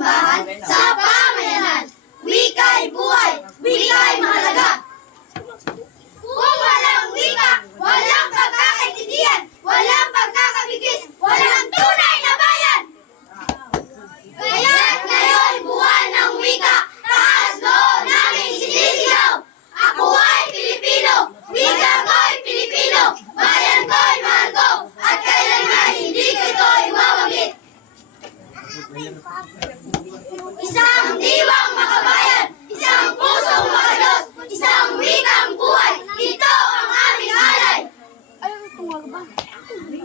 simbahan sa Isang diwang makabayan, isang pusong makados, isang wikang buhay, ito ang aming alay! Ay, tungwag ba?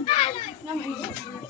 Alay!